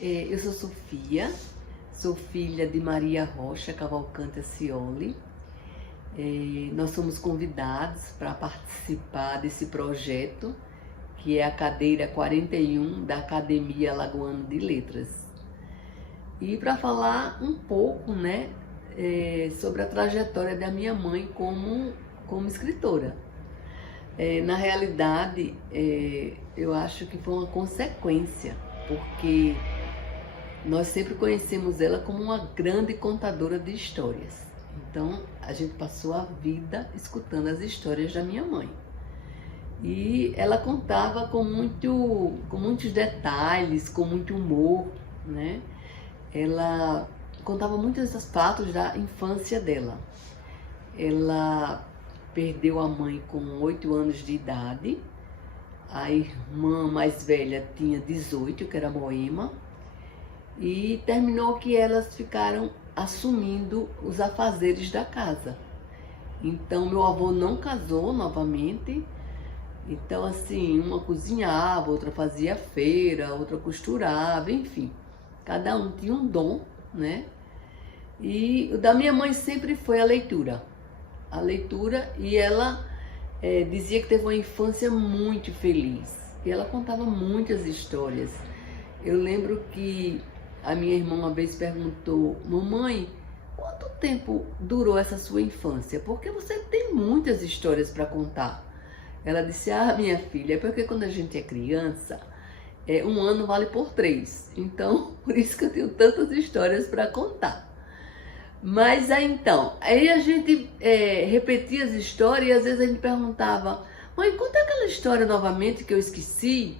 Eu sou Sofia, sou filha de Maria Rocha Cavalcante Acioli. Nós somos convidados para participar desse projeto, que é a cadeira 41 da Academia Alagoana de Letras. E para falar um pouco, né, sobre a trajetória da minha mãe como escritora. Na realidade, eu acho que foi uma consequência, porque nós sempre conhecemos ela como uma grande contadora de histórias. Então, a gente passou a vida escutando as histórias da minha mãe. E ela contava com muitos detalhes, com muito humor, né? Ela contava muitos fatos da infância dela. Ela perdeu a mãe com 8 anos de idade. A irmã mais velha tinha 18, que era Moema. E terminou que elas ficaram assumindo os afazeres da casa. Então, meu avô não casou novamente. Então, assim, uma cozinhava, outra fazia feira, outra costurava, enfim. Cada um tinha um dom, né? E o da minha mãe sempre foi a leitura. A leitura, e ela dizia que teve uma infância muito feliz. E ela contava muitas histórias. Eu lembro que a minha irmã uma vez perguntou: mamãe, quanto tempo durou essa sua infância? Porque você tem muitas histórias para contar. Ela disse: ah, minha filha, é porque quando a gente é criança, um ano vale por 3. Então, por isso que eu tenho tantas histórias para contar. Mas aí a gente repetia as histórias e às vezes a gente perguntava: mãe, conta aquela história novamente que eu esqueci.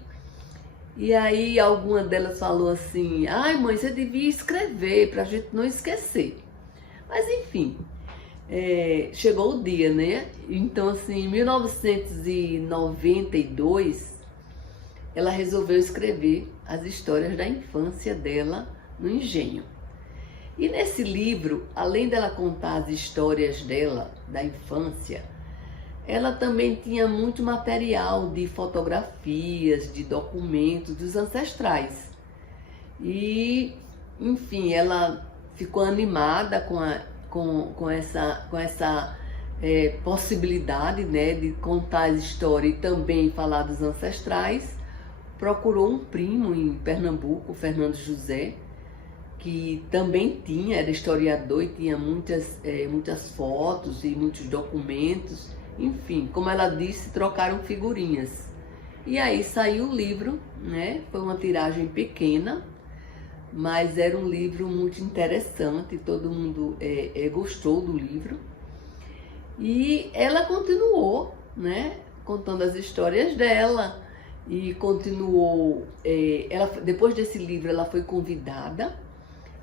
E aí alguma delas falou assim: ai mãe, você devia escrever pra gente não esquecer. Mas enfim, chegou o dia, né? Então assim, em 1992, ela resolveu escrever as histórias da infância dela no Engenho. E nesse livro, além dela contar as histórias dela, da infância, ela também tinha muito material de fotografias, de documentos dos ancestrais. E, enfim, ela ficou animada com essa possibilidade, né, de contar a história e também falar dos ancestrais. Procurou um primo em Pernambuco, Fernando José, que também era historiador e tinha muitas fotos e muitos documentos. Enfim, como ela disse, trocaram figurinhas. E aí saiu o livro, né? Foi uma tiragem pequena, mas era um livro muito interessante, todo mundo gostou do livro. E ela continuou, né? Contando as histórias dela e continuou. Depois desse livro, ela foi convidada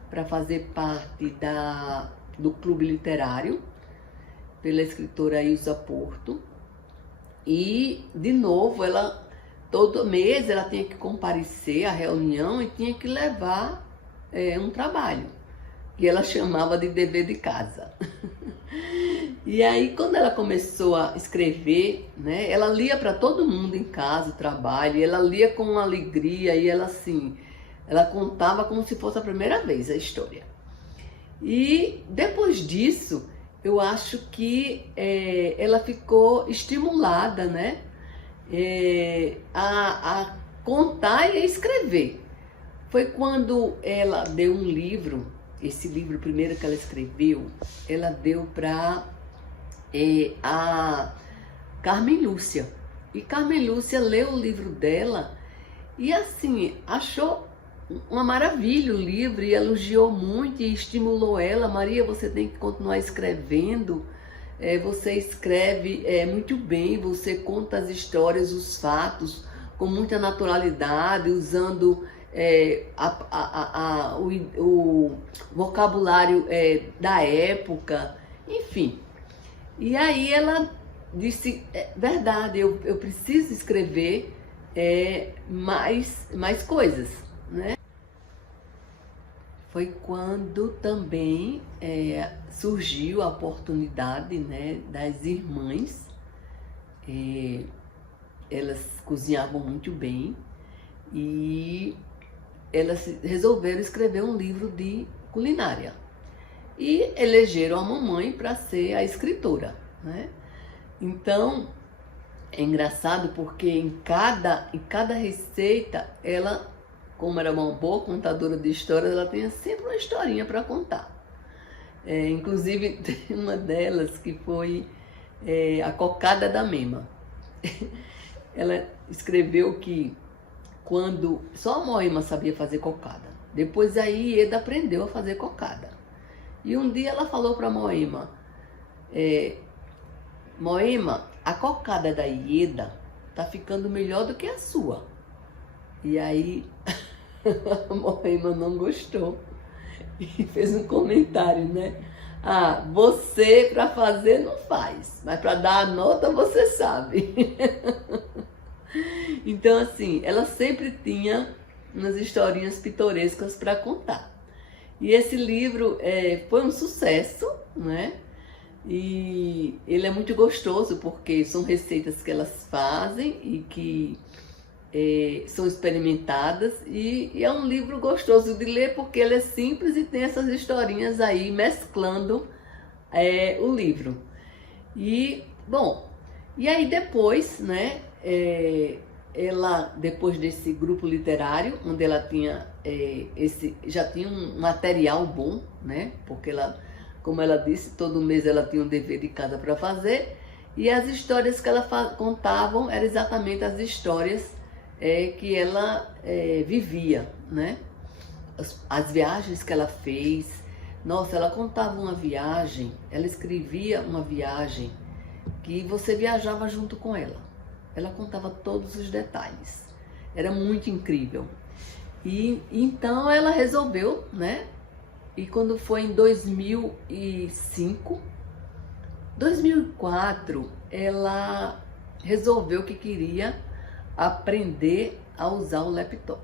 para fazer parte do clube literário pela escritora Ilza Porto. E, de novo, todo mês ela tinha que comparecer à reunião e tinha que levar um trabalho, que ela chamava de dever de casa. E aí, quando ela começou a escrever, né, ela lia para todo mundo em casa o trabalho, e ela lia com alegria, e ela contava como se fosse a primeira vez a história. E depois disso, eu acho que ela ficou estimulada, né, a contar e a escrever. Foi quando ela deu um livro, esse livro primeiro que ela escreveu, ela deu para a Carmen Lúcia. E Carmen Lúcia leu o livro dela e assim, achou uma maravilha o livro e elogiou muito e estimulou ela: Maria, você tem que continuar escrevendo, você escreve muito bem, você conta as histórias, os fatos com muita naturalidade, usando o vocabulário da época, enfim. E aí ela disse: verdade, eu preciso escrever mais coisas, né? Foi quando também surgiu a oportunidade, né, das irmãs. Elas cozinhavam muito bem e elas resolveram escrever um livro de culinária e elegeram a mamãe para ser a escritora, né? Então, é engraçado porque em cada receita, ela, como era uma boa contadora de histórias, ela tinha sempre uma historinha para contar. Inclusive, tem uma delas que foi a cocada da Mema. Ela escreveu que quando só a Moema sabia fazer cocada, depois a Ieda aprendeu a fazer cocada. E um dia ela falou para Moema, Moema, a cocada da Ieda tá ficando melhor do que a sua. E aí a Moema não gostou e fez um comentário, né? Ah, você para fazer não faz, mas para dar a nota você sabe. Então assim, ela sempre tinha umas historinhas pitorescas para contar. E esse livro foi um sucesso, né? E ele é muito gostoso porque são receitas que elas fazem e que são experimentadas, e é um livro gostoso de ler porque ele é simples e tem essas historinhas aí mesclando o livro. E, bom, e aí depois, né, ela, depois desse grupo literário, onde ela tinha já tinha um material bom, né, porque ela, como ela disse, todo mês ela tinha um dever de casa para fazer, e as histórias que ela contavam eram exatamente as histórias que ela vivia, né? As viagens que ela fez. Nossa, ela contava uma viagem, ela escrevia uma viagem que você viajava junto com ela. Ela contava todos os detalhes. Era muito incrível. E então ela resolveu, né? E quando foi em 2005, 2004, ela resolveu que queria aprender a usar o laptop.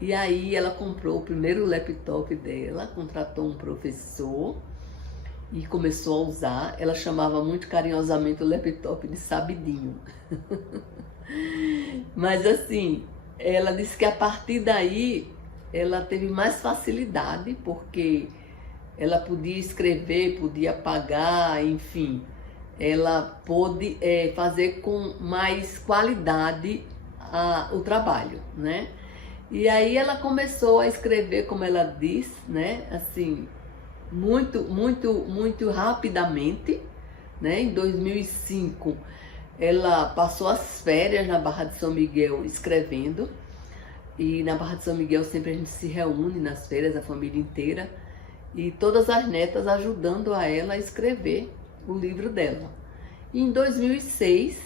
E aí ela comprou o primeiro laptop dela, contratou um professor e começou a usar. Ela chamava muito carinhosamente o laptop de Sabidinho. Mas assim, ela disse que a partir daí ela teve mais facilidade, porque ela podia escrever, podia apagar, enfim. Ela pôde fazer com mais qualidade o trabalho, né? E aí ela começou a escrever, como ela diz, né? Assim, muito rapidamente, né? Em 2005, ela passou as férias na Barra de São Miguel escrevendo. E na Barra de São Miguel sempre a gente se reúne nas férias, a família inteira, e todas as netas ajudando a ela a escrever o livro dela. E em 2006,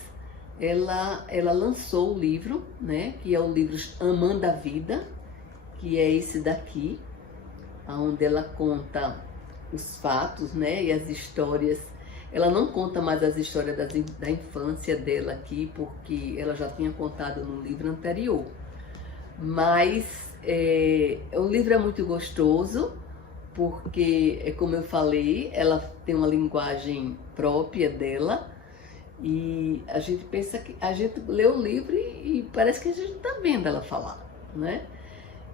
ela lançou o livro, né, que é o livro Amando a Vida, que é esse daqui, onde ela conta os fatos, né, e as histórias. Ela não conta mais as histórias da infância dela aqui, porque ela já tinha contado no livro anterior. Mas o livro é muito gostoso, porque, como eu falei, ela tem uma linguagem própria dela, e a gente pensa que a gente lê o livro e parece que a gente está vendo ela falar, né?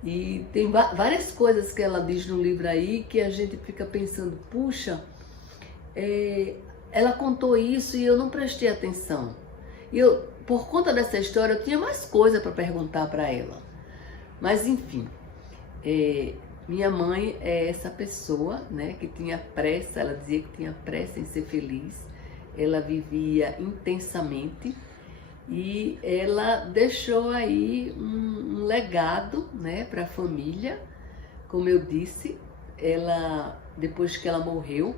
E tem várias coisas que ela diz no livro aí que a gente fica pensando, puxa, ela contou isso e eu não prestei atenção. E eu, por conta dessa história, eu tinha mais coisa para perguntar para ela. Mas enfim, minha mãe é essa pessoa, né, que tinha pressa, ela dizia que tinha pressa em ser feliz, ela vivia intensamente e ela deixou aí um legado, né, para a família. Como eu disse, ela, depois que ela morreu,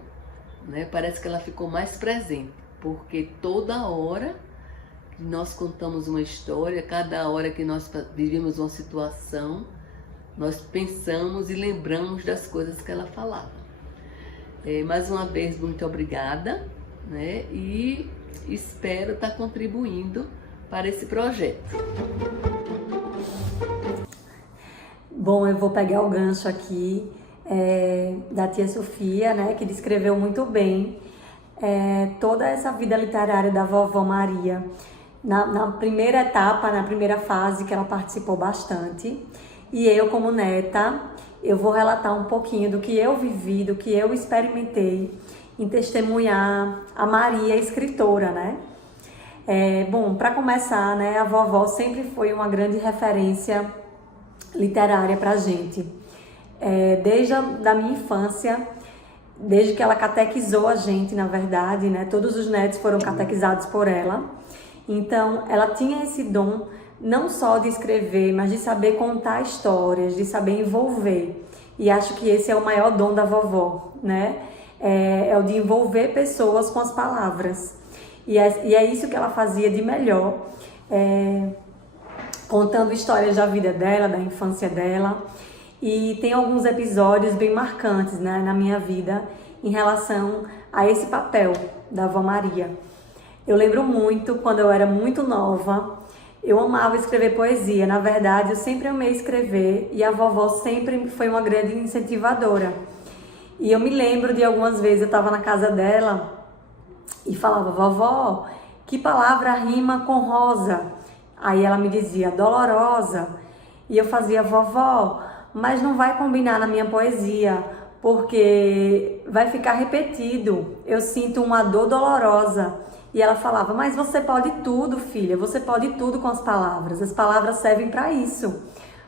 né, parece que ela ficou mais presente, porque toda hora que nós contamos uma história, cada hora que nós vivemos uma situação, nós pensamos e lembramos das coisas que ela falava. Mais uma vez, muito obrigada, né? E espero estar contribuindo para esse projeto. Bom, eu vou pegar o gancho aqui da tia Sofia, né, que descreveu muito bem toda essa vida literária da vovó Maria. Na primeira etapa, na primeira fase, que ela participou bastante. E eu, como neta, eu vou relatar um pouquinho do que eu vivi, do que eu experimentei em testemunhar a Maria, escritora, né? Bom, para começar, né, a vovó sempre foi uma grande referência literária pra gente. Desde da minha infância, desde que ela catequizou a gente, na verdade, né? Todos os netos foram catequizados por ela. Então, ela tinha esse dom não só de escrever, mas de saber contar histórias, de saber envolver. E acho que esse é o maior dom da vovó, né? É o de envolver pessoas com as palavras. E é isso que ela fazia de melhor, contando histórias da vida dela, da infância dela. E tem alguns episódios bem marcantes, né, na minha vida em relação a esse papel da Avó Maria. Eu lembro muito, quando eu era muito nova, eu amava escrever poesia. Na verdade, eu sempre amei escrever e a vovó sempre foi uma grande incentivadora. E eu me lembro de algumas vezes eu estava na casa dela e falava: vovó, que palavra rima com rosa? Aí ela me dizia: dolorosa. E eu fazia: vovó, mas não vai combinar na minha poesia, porque vai ficar repetido. Eu sinto uma dor dolorosa. E ela falava: mas você pode tudo, filha, você pode tudo com as palavras servem para isso.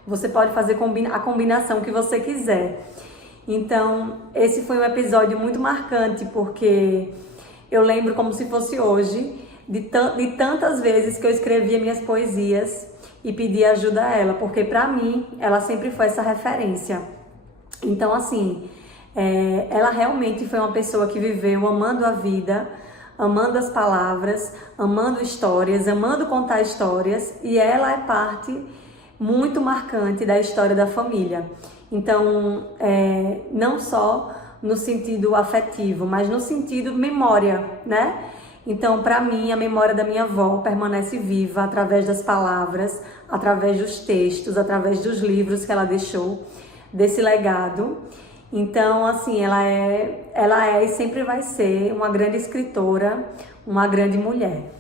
Você pode fazer a combinação que você quiser. Então, esse foi um episódio muito marcante, porque eu lembro como se fosse hoje, de tantas vezes que eu escrevia minhas poesias e pedia ajuda a ela, porque para mim, ela sempre foi essa referência. Então, assim, ela realmente foi uma pessoa que viveu amando a vida, amando as palavras, amando histórias, amando contar histórias, e ela é parte muito marcante da história da família. Então, não só no sentido afetivo, mas no sentido memória, né? Então, para mim, a memória da minha avó permanece viva através das palavras, através dos textos, através dos livros que ela deixou, desse legado. Então, assim, ela é e sempre vai ser uma grande escritora, uma grande mulher.